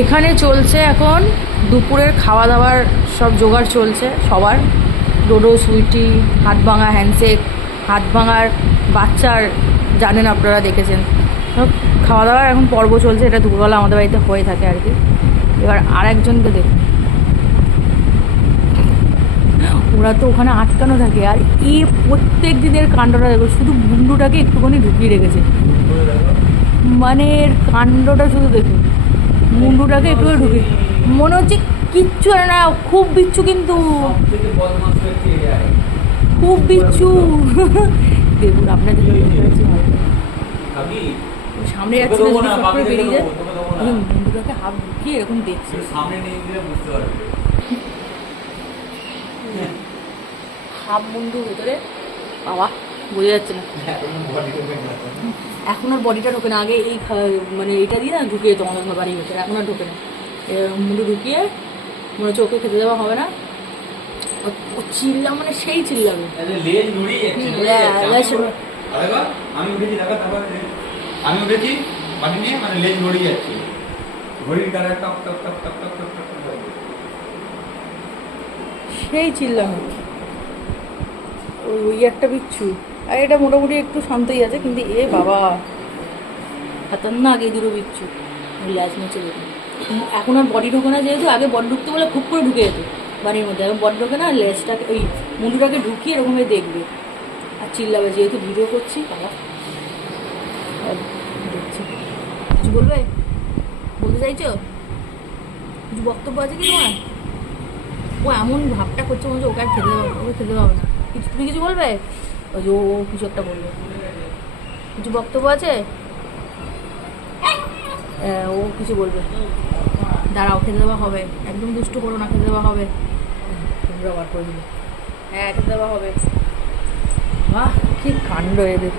এখানে চলছে এখন দুপুরের খাওয়া দাওয়ার সব জোগাড় চলছে সবার। ডোডো, সুইটি, হাত ভাঙা হ্যান্ডশেক, হাত ভাঙার বাচ্চার জানেন আপনারা, দেখেছেন। খাওয়া দাওয়ার এখন পর্ব চলছে, এটা দুপুরবেলা আমাদের বাড়িতে হয়ে থাকে আর কি। এবার আর একজনকে দেখুন, ওরা তো ওখানে আটকানো থাকে, আর এই প্রত্যেক দিনের কাণ্ডটা দেখো, শুধু মুন্ডুটাকে একটুখানি ঢুকিয়ে রেখেছে, মানে এর কাণ্ডটা শুধু দেখুন, মুন্ডুটাকে একটু ঢুকিয়ে, মনে হচ্ছে কিচ্ছু হয় না, খুব বিচ্ছু, কিন্তু খুব বিচ্ছু। দেখুন আপনাদের সামনে যাচ্ছে বেরিয়ে যায়, মুন্ডুটাকে হাত ঢুকিয়ে এরকম দেখছে। হাফ মুন্ডু ভেতরে, বাবা বোঝা যাচ্ছে না, এখন আর বডিটা ঢোকে না। আগে এই মানে এইটা দিয়ে না ঢুকিয়ে যেত আমাদের বাড়ির ভেতরে, এখন আর ঢোকে না। মুন্ডু ঢুকিয়ে মনে হচ্ছে ওকে খেতে দেওয়া হবে না, ও চিল্লা, মানে সেই চিল্লাবে। আমি উঠেছি বাড়ি নিয়ে, মানে লেজ নড়িয়ে যাচ্ছে, ঘড়ির কাঁটা টক টক টক টক টক টক টক টক, সেই চিল্লানো। ওই একটা বিচ্ছু, আর এটা মোটামুটি একটু শান্তই আছে, কিন্তু এ বাবা খতরনাক, এই দুটো বিচ্ছু ল্যাজ মেচে দেখুন। এখন আর বডি ঢোকে না, যেহেতু আগে বডি ঢুকতে বলে খুব করে ঢুকে যেত বাড়ির মধ্যে, এখন বডি ঢোকে না, লেজটাকে ওই মুন্ডুটাকে ঢুকিয়ে এরকমভাবে দেখবে আর চিল্লাবে। যেহেতু ভিডিও করছি, বাবা দেখছি। কিছু বলবে, বলতে চাইছো? কিছু বক্তব্য আছে কি তোমার? ও এমন ভাবটা করছে মনে হচ্ছে ওকে আর খেতে দেবে, ওকে খেতে দেবে না। কিছু তুমি কিছু বলবে? ওই যে ও কিছু একটা বলবে, কিছু বক্তব্য আছে? ও কিছু বলবে, দাঁড়াও, খেতে দেওয়া হবে, একদম দুষ্টু করো না, খেতে দেওয়া হবে। বার করে দিল, হ্যাঁ খেতে দেওয়া হবে। বাহ কি কাণ্ড এদের।